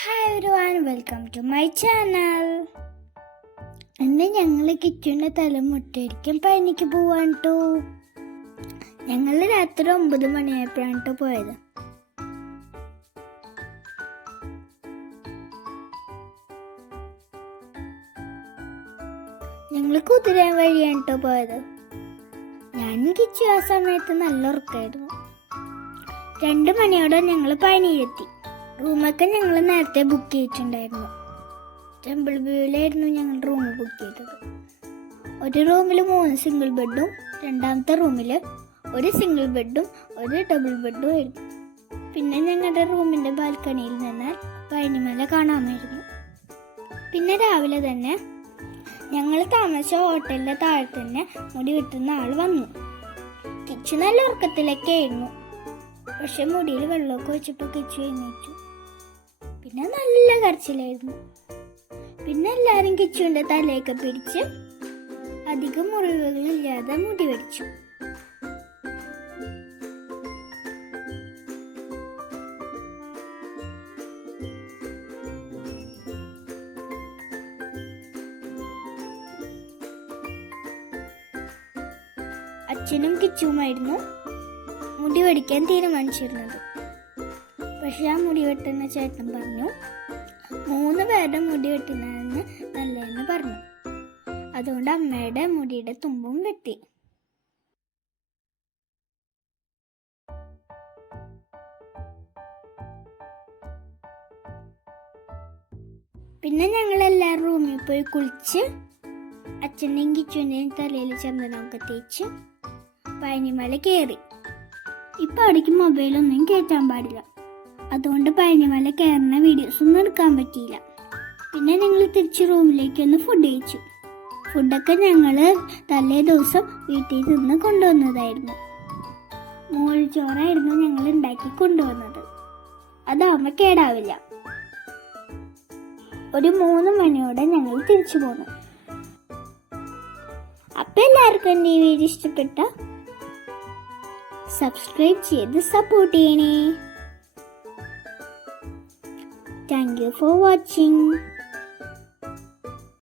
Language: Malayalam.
Hi everyone, welcome to my channel. ഇന്ന് ഞങ്ങൾ കിച്ചുവിൻ്റെ തല മുട്ടയിരിക്കും പനിക്ക് പോവാൻ കേട്ടോ. ഞങ്ങൾ രാത്രി 9 മണിയായപ്പോഴാണ് കേട്ടോ പോയത്. ഞങ്ങൾ കുതിരാൻ വഴിയാണ് കേട്ടോ പോയത്. ഞാനും കിച്ചു ആ സമയത്ത് നല്ല ഉറക്കമായിരുന്നു. 2 മണിയോടെ ഞങ്ങൾ പനിയിലെത്തി. റൂമൊക്കെ ഞങ്ങൾ നേരത്തെ ബുക്ക് ചെയ്തിട്ടുണ്ടായിരുന്നു. ടെമ്പിൾ വ്യൂവിലായിരുന്നു ഞങ്ങൾ റൂം ബുക്ക് ചെയ്തത്. ഒരു റൂമിൽ 3 സിംഗിൾ ബെഡും രണ്ടാമത്തെ റൂമിൽ 1 സിംഗിൾ ബെഡും 1 ഡബിൾ ബെഡും ആയിരുന്നു. പിന്നെ ഞങ്ങളുടെ റൂമിൻ്റെ ബാൽക്കണിയിൽ നിന്നാൽ പഴനിമല കാണാമായിരുന്നു. പിന്നെ രാവിലെ തന്നെ ഞങ്ങൾ താമസിച്ച ഹോട്ടലിൻ്റെ താഴെ തന്നെ മുടി വെട്ടുന്ന ആൾ വന്നു. കിച്ചു നല്ല ഉറക്കത്തിലൊക്കെ ആയിരുന്നു. പക്ഷെ മുടിയിൽ വെള്ളമൊക്കെ വെച്ചപ്പോൾ കിച്ചു എഴുന്നേറ്റു. പിന്നെ നല്ല കരച്ചിലായിരുന്നു. പിന്നെ എല്ലാവരും കിച്ചുവിൻ്റെ തലയൊക്കെ പിടിച്ച് അധികം മുറിവുകളില്ലാതെ മുടി വെടിച്ചു. അച്ഛനും കിച്ചുവുമായിരുന്നു മുടി വെടിക്കാൻ തീരുമാനിച്ചിരുന്നത്. പക്ഷെ ആ മുടി വെട്ടുന്ന ചേട്ടൻ പറഞ്ഞു 3 പേരുടെ മുടി വെട്ടുന്നതെന്ന് നല്ലതെന്ന് പറഞ്ഞു. അതുകൊണ്ട് അമ്മയുടെ മുടിയുടെ തുമ്പും വെട്ടി. പിന്നെ ഞങ്ങൾ എല്ലാവരും റൂമിൽ പോയി കുളിച്ച് അച്ഛൻ്റെയും കിച്ചുവിൻ്റെയും തലയിൽ ചന്ദനമൊക്കെ തേച്ച് പഴനിമല കയറി. ഇപ്പം അവിടേക്ക് മൊബൈലൊന്നും കയറ്റാൻ പാടില്ല. അതുകൊണ്ട് പഴനിമല കയറുന്ന വീഡിയോസ് ഒന്നും എടുക്കാൻ പറ്റിയില്ല. പിന്നെ ഞങ്ങൾ തിരിച്ച് റൂമിലേക്ക് ഒന്ന് ഫുഡ് കഴിച്ചു. ഫുഡൊക്കെ ഞങ്ങൾ തലേ ദിവസം വീട്ടിൽ നിന്ന് കൊണ്ടുവന്നതായിരുന്നു. മോൾച്ചോറായിരുന്നു ഞങ്ങൾ ഉണ്ടാക്കി കൊണ്ടുവന്നത്. അതാവുമ്പോൾ കേടാവില്ല. ഒരു 3 മണിയോടെ ഞങ്ങൾ തിരിച്ചു പോന്നു. അപ്പം എല്ലാവർക്കും എൻ്റെ ഈ വീഡിയോ ഇഷ്ടപ്പെട്ട സബ്സ്ക്രൈബ് ചെയ്ത് സപ്പോർട്ട് ചെയ്യണേ. Thank you for watching.